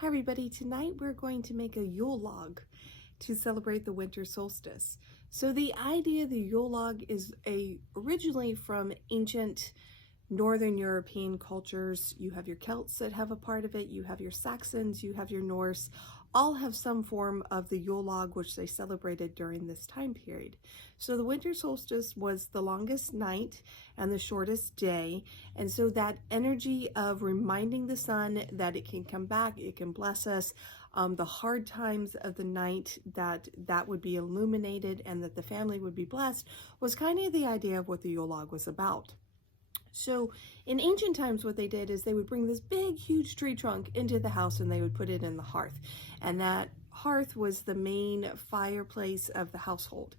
Hi everybody, tonight we're going to make a Yule log to celebrate the winter solstice. So the idea of the Yule log is originally from ancient Northern European cultures. You have your Celts that have a part of it, you have your Saxons, you have your Norse, all have some form of the Yule log which they celebrated during this time period. So the winter solstice was the longest night and the shortest day, and so that energy of reminding the sun that it can come back, it can bless us, the hard times of the night that would be illuminated and that the family would be blessed, was kind of the idea of what the Yule log was about. So in ancient times, what they did is they would bring this big, huge tree trunk into the house and they would put it in the hearth. And that hearth was the main fireplace of the household.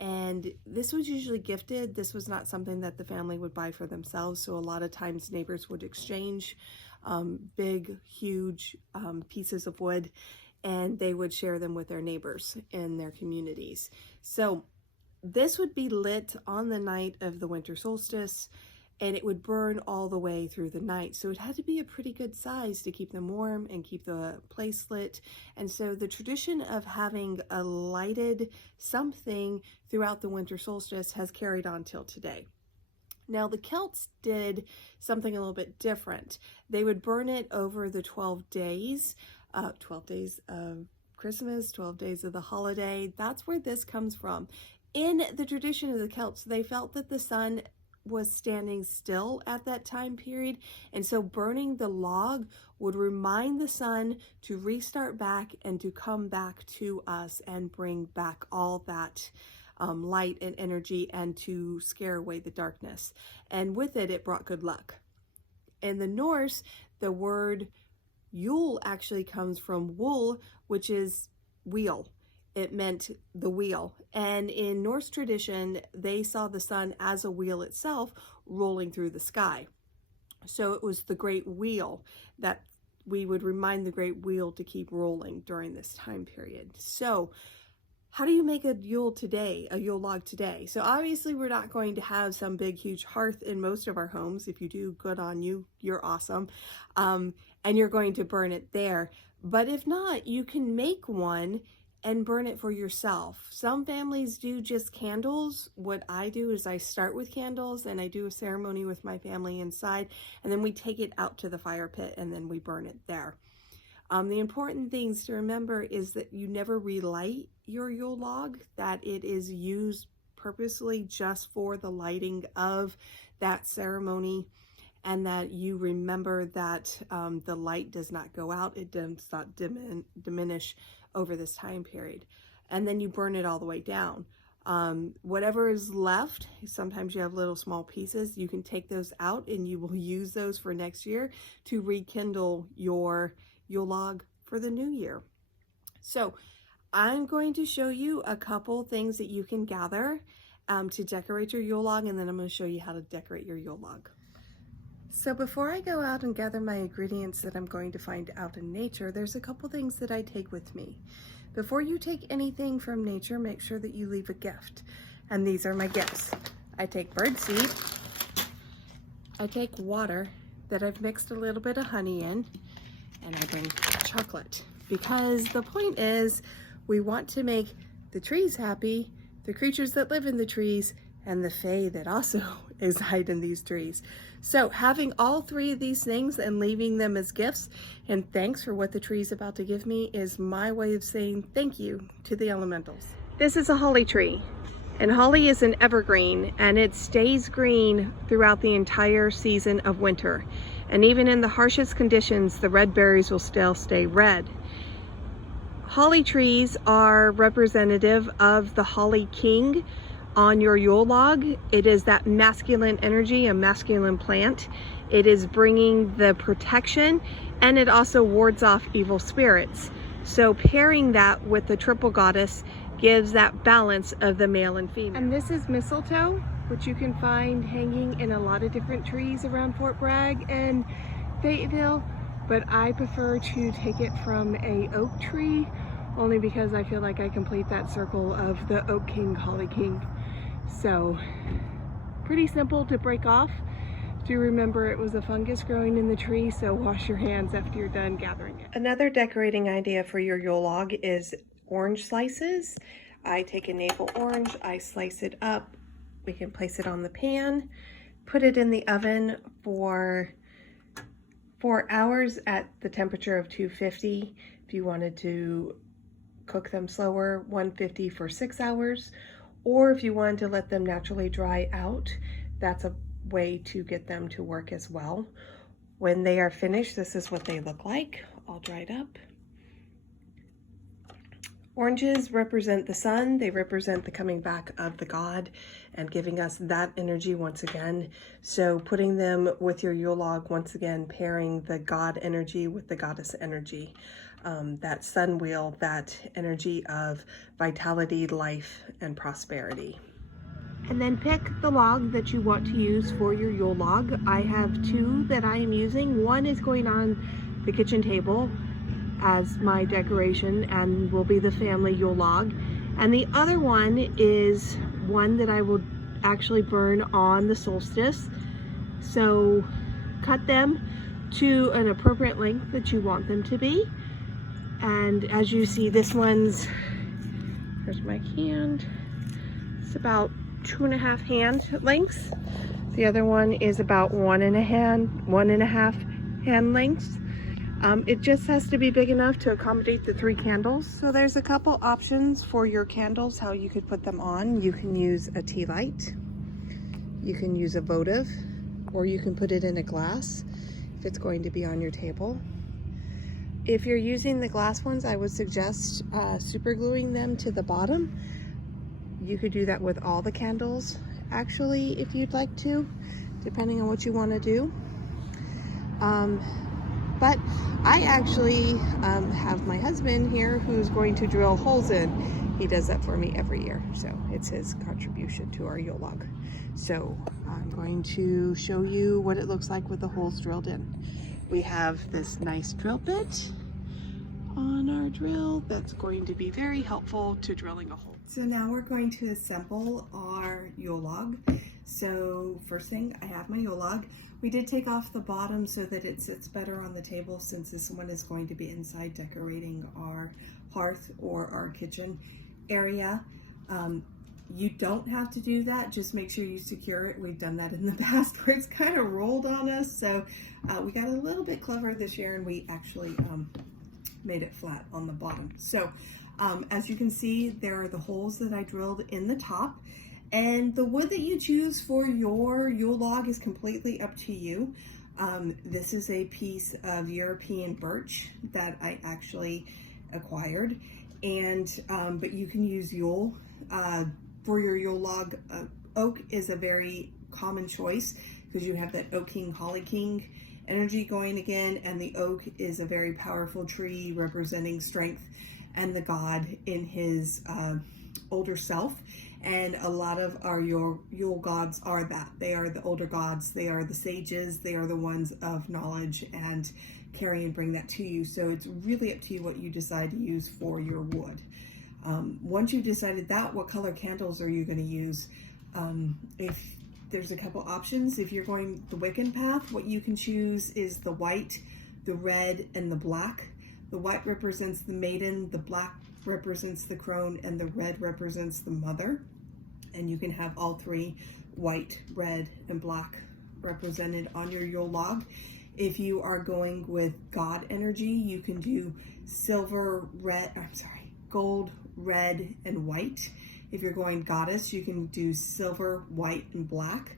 And this was usually gifted. This was not something that the family would buy for themselves. So a lot of times neighbors would exchange big, huge pieces of wood, and they would share them with their neighbors in their communities. So this would be lit on the night of the winter solstice, and it would burn all the way through the night. So it had to be a pretty good size to keep them warm and keep the place lit. And so the tradition of having a lighted something throughout the winter solstice has carried on till today. Now the Celts did something a little bit different. They would burn it over the 12 days of Christmas, 12 days of the holiday. That's where this comes from. In the tradition of the Celts, they felt that the sun was standing still at that time period, and so burning the log would remind the sun to restart back and to come back to us and bring back all that light and energy and to scare away the darkness. And with it, it brought good luck. In the Norse, the word Yule actually comes from wool, which is wheel. It meant the wheel. And in Norse tradition, they saw the sun as a wheel itself rolling through the sky. So it was the great wheel that we would remind the great wheel to keep rolling during this time period. So how do you make a Yule log today? So obviously we're not going to have some big, huge hearth in most of our homes. If you do, good on you, you're awesome. And you're going to burn it there. But if not, you can make one and burn it for yourself. Some families do just candles. What I do is I start with candles and I do a ceremony with my family inside, and then we take it out to the fire pit and then we burn it there. The important things to remember is that you never relight your Yule log, that it is used purposely just for the lighting of that ceremony, and that you remember that the light does not go out, it does not diminish over this time period. And then you burn it all the way down. Whatever is left, sometimes you have little small pieces, you can take those out and you will use those for next year to rekindle your Yule log for the new year. So I'm going to show you a couple things that you can gather to decorate your Yule log, and then I'm going to show you how to decorate your Yule log. So before I go out and gather my ingredients that I'm going to find out in nature, there's a couple things that I take with me. Before you take anything from nature, make sure that you leave a gift. And these are my gifts. I take birdseed, I take water that I've mixed a little bit of honey in, and I bring chocolate. Because the point is, we want to make the trees happy, the creatures that live in the trees, and the fae that also reside in these trees. So having all three of these things and leaving them as gifts and thanks for what the tree is about to give me is my way of saying thank you to the elementals. This is a holly tree, and holly is an evergreen, and it stays green throughout the entire season of winter. And even in the harshest conditions, the red berries will still stay red. Holly trees are representative of the holly king. On your Yule log, it is that masculine energy, a masculine plant. It is bringing the protection, and it also wards off evil spirits. So pairing that with the triple goddess gives that balance of the male and female. And this is mistletoe, which you can find hanging in a lot of different trees around Fort Bragg and Fayetteville, but I prefer to take it from a oak tree, only because I feel like I complete that circle of the oak king, holly king. So pretty simple to break off, Do you remember it was a fungus growing in the tree, so wash your hands after you're done gathering it. Another decorating idea for your Yule log is orange slices. I take a navel orange, I slice it up. We can place it on the pan, put it in the oven for 4 hours at the temperature of 250. If you wanted to cook them slower, 150 for 6 hours. Or if you wanted to let them naturally dry out, that's a way to get them to work as well. When they are finished, this is what they look like, all dried up. Oranges represent the sun. They represent the coming back of the god and giving us that energy once again. So putting them with your Yule log, once again, pairing the god energy with the goddess energy. That sun wheel, that energy of vitality, life, and prosperity. And then pick the log that you want to use for your Yule log. I have 2 that I am using. One is going on the kitchen table as my decoration and will be the family Yule log. And the other one is one that I will actually burn on the solstice. So cut them to an appropriate length that you want them to be. And as you see, this one's, here's my hand, it's about 2.5 hand lengths. The other one is about 1.5 hand lengths. It just has to be big enough to accommodate the 3 candles. So there's a couple options for your candles, how you could put them on. You can use a tea light, you can use a votive, or you can put it in a glass if it's going to be on your table. If you're using the glass ones, I would suggest super gluing them to the bottom. You could do that with all the candles, actually, if you'd like to, depending on what you want to do. But I actually have my husband here who's going to drill holes in. He does that for me every year, so it's his contribution to our Yule log. So I'm going to show you what it looks like with the holes drilled in. We have this nice drill bit on our drill that's going to be very helpful to drilling a hole. So now we're going to assemble our Yule log. So first thing, I have my Yule log. We did take off the bottom so that it sits better on the table, since this one is going to be inside decorating our hearth or our kitchen area. You don't have to do that, just make sure you secure it. We've done that in the past where it's kind of rolled on us, so we got a little bit clever this year and we actually made it flat on the bottom. So as you can see, there are the holes that I drilled in the top, and the wood that you choose for your Yule log is completely up to you. This is a piece of European birch that I actually acquired, and but you can use Yule for your Yule log. Oak is a very common choice because you have that Oak King, Holly King energy going again, and the oak is a very powerful tree representing strength and the god in his older self. And a lot of our Yule gods are that. They are the older gods, they are the sages, they are the ones of knowledge and carry and bring that to you. So it's really up to you what you decide to use for your wood. Once you've decided that, what color candles are you going to use? If there's a couple options. If you're going the Wiccan path, what you can choose is the white, the red, and the black. The white represents the maiden, the black represents the crone, and the red represents the mother. And you can have all 3, white, red, and black, represented on your Yule log. If you are going with God energy, you can do gold, red, and white. If you're going goddess, you can do silver, white, and black.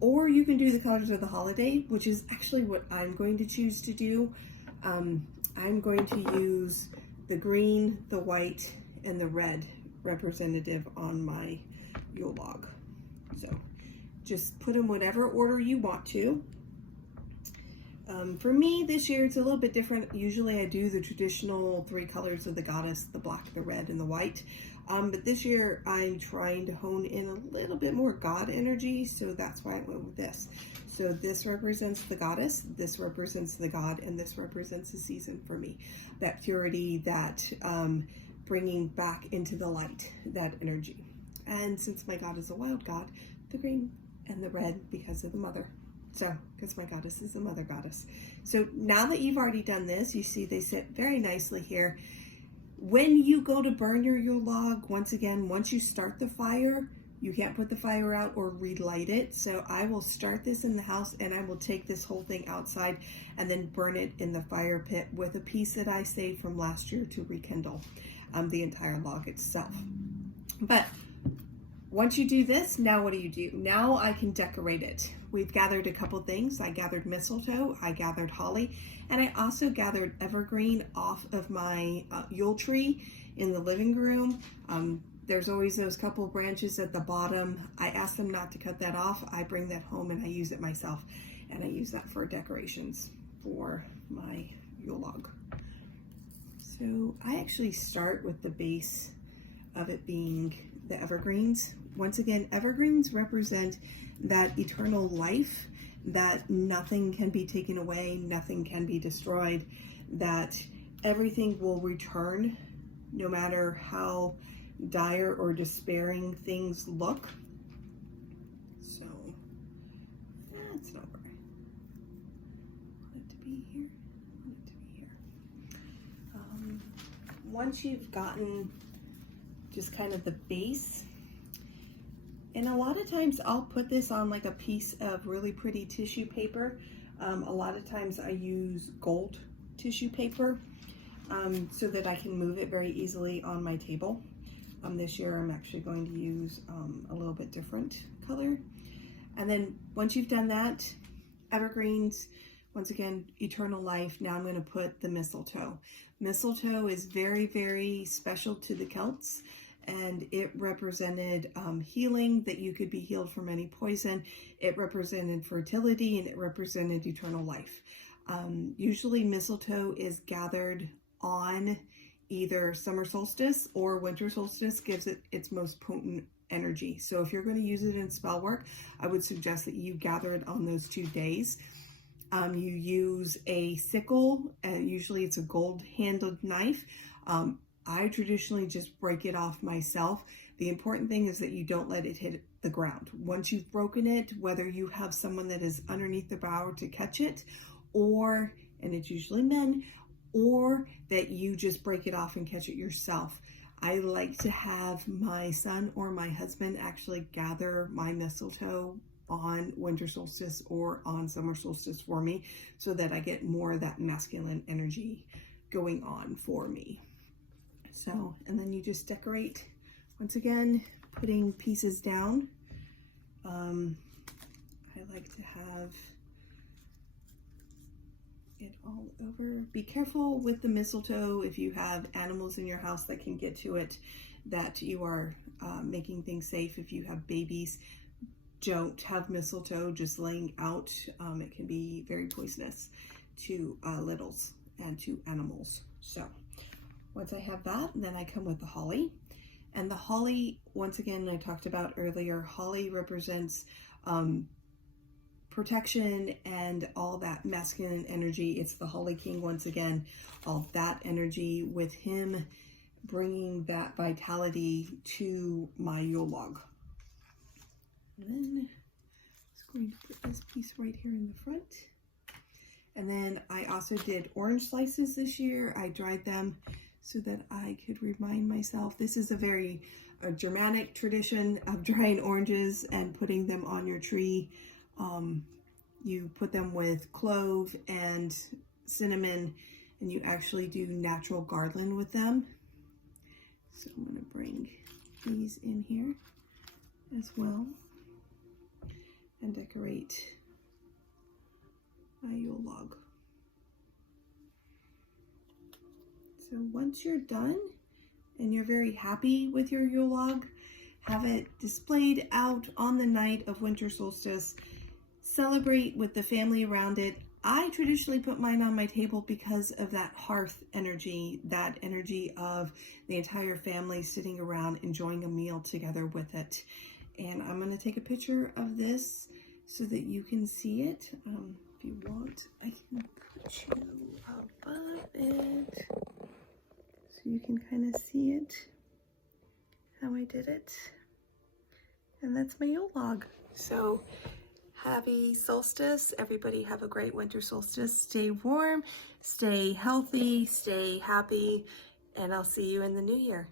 Or you can do the colors of the holiday, which is actually what I'm going to choose to do. I'm going to use the green, the white, and the red representative on my Yule log. So just put them whatever order you want to. For me this year, it's a little bit different. Usually I do the traditional 3 colors of the goddess, the black, the red, and the white. But this year I'm trying to hone in a little bit more God energy, so that's why I went with this. So this represents the goddess, this represents the god, and this represents the season for me. That purity, that bringing back into the light, that energy. And since my god is a wild god, the green and the red because of the mother. So, because my goddess is a mother goddess. So now that you've already done this, you see they sit very nicely here. When you go to burn your Yule log, once again, once you start the fire, you can't put the fire out or relight it. So I will start this in the house and I will take this whole thing outside and then burn it in the fire pit with a piece that I saved from last year to rekindle the entire log itself. But once you do this, now what do? Now I can decorate it. We've gathered a couple things. I gathered mistletoe, I gathered holly, and I also gathered evergreen off of my Yule tree in the living room. There's always those couple branches at the bottom. I ask them not to cut that off. I bring that home and I use it myself. And I use that for decorations for my Yule log. So I actually start with the base of it being the evergreens. Once again, evergreens represent that eternal life, that nothing can be taken away, nothing can be destroyed, that everything will return no matter how dire or despairing things look. So that's not where I want it to be here. I want it to be here. Once you've gotten just kind of the base, and a lot of times I'll put this on like a piece of really pretty tissue paper. A lot of times I use gold tissue paper so that I can move it very easily on my table. This year I'm actually going to use a little bit different color. And then once you've done that, evergreens, once again, eternal life. Now I'm going to put the mistletoe. Mistletoe is very, very special to the Celts, and it represented healing, that you could be healed from any poison. It represented fertility, and it represented eternal life. Usually mistletoe is gathered on either summer solstice or winter solstice, gives it its most potent energy. So if you're going to use it in spell work, I would suggest that you gather it on those 2 days. You use a sickle, and usually it's a gold-handled knife. I traditionally just break it off myself. The important thing is that you don't let it hit the ground. Once you've broken it, whether you have someone that is underneath the bough to catch it, or, and it's usually men, or that you just break it off and catch it yourself. I like to have my son or my husband actually gather my mistletoe on winter solstice or on summer solstice for me, so that I get more of that masculine energy going on for me. So, and then you just decorate, once again, putting pieces down. I like to have it all over. Be careful with the mistletoe if you have animals in your house that can get to it, that you are making things safe. If you have babies, don't have mistletoe just laying out. It can be very poisonous to littles and to animals. So once I have that, then I come with the holly. And the holly, once again, I talked about earlier, holly represents protection and all that masculine energy. It's the Holly King once again, all that energy, with him bringing that vitality to my Yule log. And then I'm just going to put this piece right here in the front. And then I also did orange slices this year. I dried them so that I could remind myself. This is a very Germanic tradition of drying oranges and putting them on your tree. You put them with clove and cinnamon, and you actually do natural garland with them. So I'm going to bring these in here as well and decorate my Yule log. So once you're done and you're very happy with your Yule log, have it displayed out on the night of winter solstice. Celebrate with the family around it. I traditionally put mine on my table because of that hearth energy, that energy of the entire family sitting around enjoying a meal together with it. And I'm going to take a picture of this so that you can see it. If you want, I can put you above it so you can kind of see it, how I did it. And that's my Yule log. So Happy solstice. Everybody have a great winter solstice. Stay warm, stay healthy, stay happy, and I'll see you in the new year.